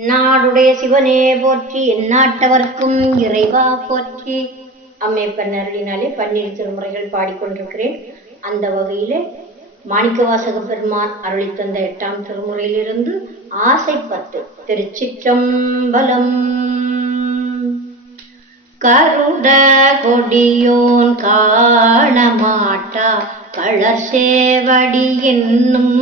நாடுடைய சிவனே போற்றி எந்நாட்டவர்க்கும் இறைவா போற்றி. அம்மையப்பன் அருளினாலே பன்னீர் திருமுறைகள் பாடிக்கொண்டிருக்கிறேன். அந்த வகையிலே மாணிக்கவாசக பெருமான் அருளி தந்த எட்டாம் திருமுறையிலிருந்து ஆசைப்பத்து திருச்சிற்றம்பலம். கருட கொடியோன் காணமாட்டா மாட்டா என்னும்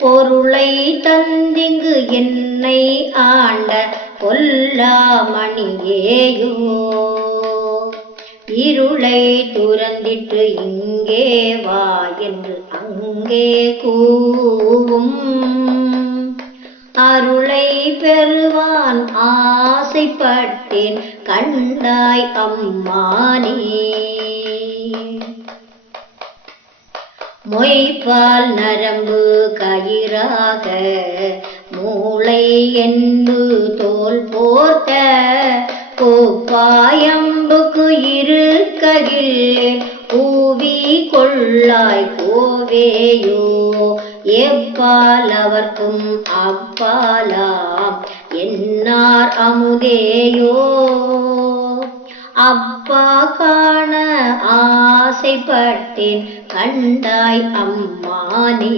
பொருளை தந்திங்கு என்னை ஆண்ட பொல்லாமணியேயோ இருளை துறந்திட்டு இங்கே வா என்று அங்கே கூவும். அருளை பெறுவான் ஆசைப்பட்டேன் கண்டாய் அம்மானே. மொய்பால் நரம்பு கயிறாக மூளை என்பு தோல் போர்த்த கோப்பாயம்புக்கு இருக்ககில் பூவி கொள்ளாய் போவேயோ எப்பால் அவர்க்கும் அப்பாலாம் என்னார் அமுதேயோ. அப்பா காண ஆசைப்பட்டேன் கண்டாய் அம்மானே.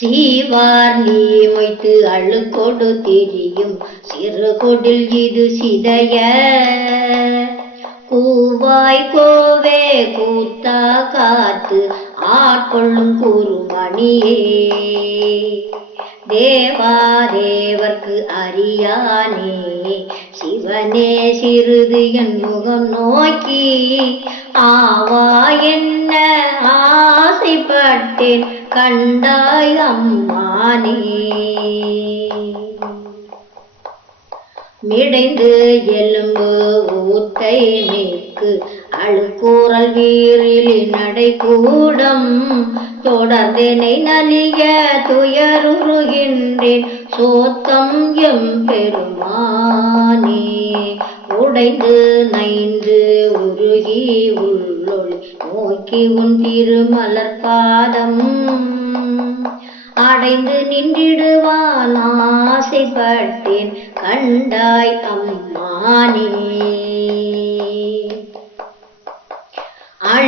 சீவார் நீ மொய்த்து அழுக்கொடு திரியும் சிறு கொடில் இது சிதைய. கூவாய் கோவே கூத்தா காத்து ஆட்கொள்ளும் குருமணியே தேவாதேவர்க்கு அறியானே. சிவனே சிறிது என் முகம் நோக்கி ஆவா என்ன ஆசைப்பட்டேன் கண்டாய் அம்மானே. மிடைந்து எலும்பு ஊத்தை மேற்கு அழுக்கூறல் வீரில் நடை கூடம். தொடர்ந்தனை நலிய துயருகின்றேன் சோத்தம் எம் பெருமானே உடைந்து நைந்து உருகி உள்ளொளி நோக்கி உன் திருமலர் பாதம். அடைந்து நின்றிடுவான் ஆசைப்பட்டேன் கண்டாய் அம்மானே.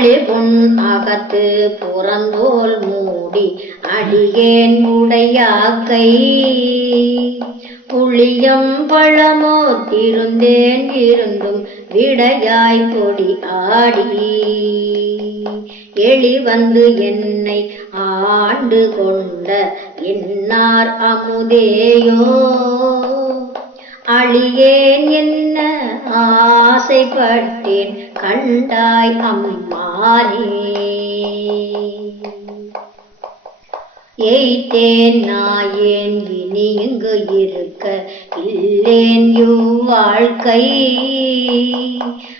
பொன் அகத்து புறந்தோல் மூடி அடியேன் உடையாக்கை. புளியம் பழமோ திருந்தேன் இருந்தும் விடையாய் பொடி ஆடி. எளி வந்து என்னை ஆண்டு கொண்ட என்னார் அமுதேயோ. அழியேன் என்ன ஆசைப்பட்டேன் கண்டாய் அம்மாரே எய்தேன் நாயேன் இனி இங்கு இருக்க இல்லேன் வாழ்க்கை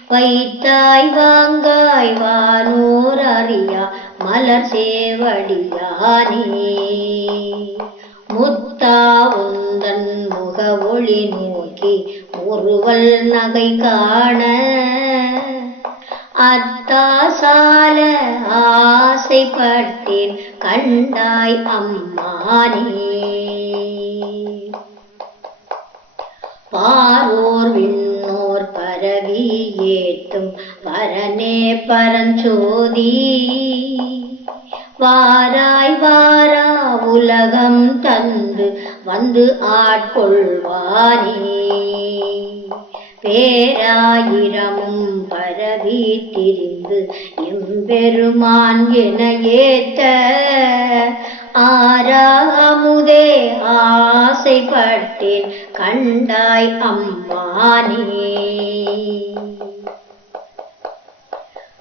வைத்தாய் வாங்காய் வானோர் அறியா மலர் சேவடியானே. முத்தா உந்தன் முக ஒளி நோக்கி முறுவல் நகை காண. அத்தாசால ஆசைப்பட்டேன் கண்டாய் அம்மானே. பாரோர் விண்ணோர் பரவி ஏத்தும் பரனே பரஞ்சோதி. வாராய் வாரா உலகம் தந்து வந்து ஆட்கொள்வானே. பேராயிரமும் பரவி திரிந்து எம்பெருமான் என ஏத்த ஆறாமுதே ஆசைப்பட்டேன் கண்டாய் அம்மானே.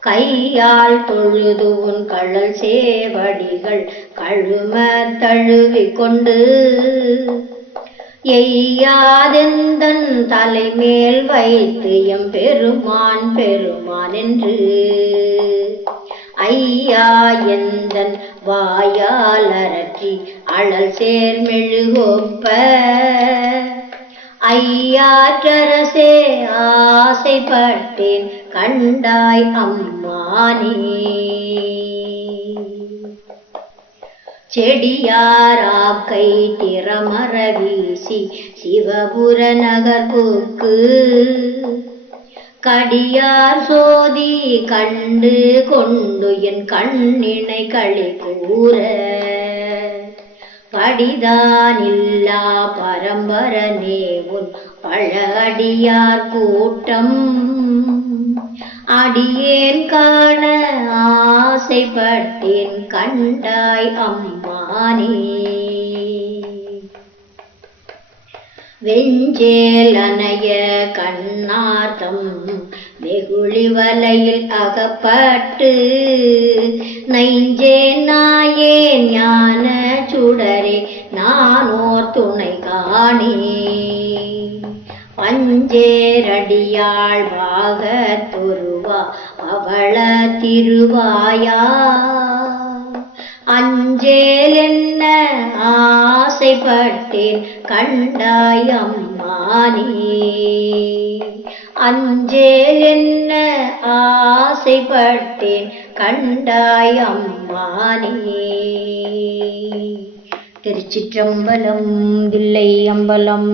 கையால் தொழுது உன் கழல் சேவடிகள் கழும தழுவிக் கொண்டு. எய்யாதெந்தன் தலைமேல் வைத்து எம் பெருமான் பெருமான் என்று. ஐயா எந்தன் வாயால் அரற்றி அழல் சேர்மெழுகொப்ப ஐயாற்றரசே ஆசைப்பட்டேன் கண்டாய் அம்மானே. செடியாராக்கை திறமர வீசி சிவபுர நகர்புக்கு. கடியார் சோதி கண்டு கொண்டு என் கண்ணினை களி கூற படிதானில்லா பரம்பரனே உன் பழடியார் கூட்டம். அடியேன் காண ஆசைப்பட்டேன் கண்டாய் அம்மானே. வெஞ்சேல் அணைய கண்ணார்த்தம் வெகுளி வலையில் அகப்பட்டு நைஞ்சே நாயே ஞான சுடரே நானோ துணை காணே பஞ்சேரடியாள் தொருவா அவள திருவாயா. அஞ்சேல் என்ன ஆசைப்பட்டேன் கண்டாய் அஞ்சேல் என்ன ஆசைப்பட்டேன் கண்டாய் அம்மானே. திருச்சிற்றம்பலம் தில்லை அம்பலம்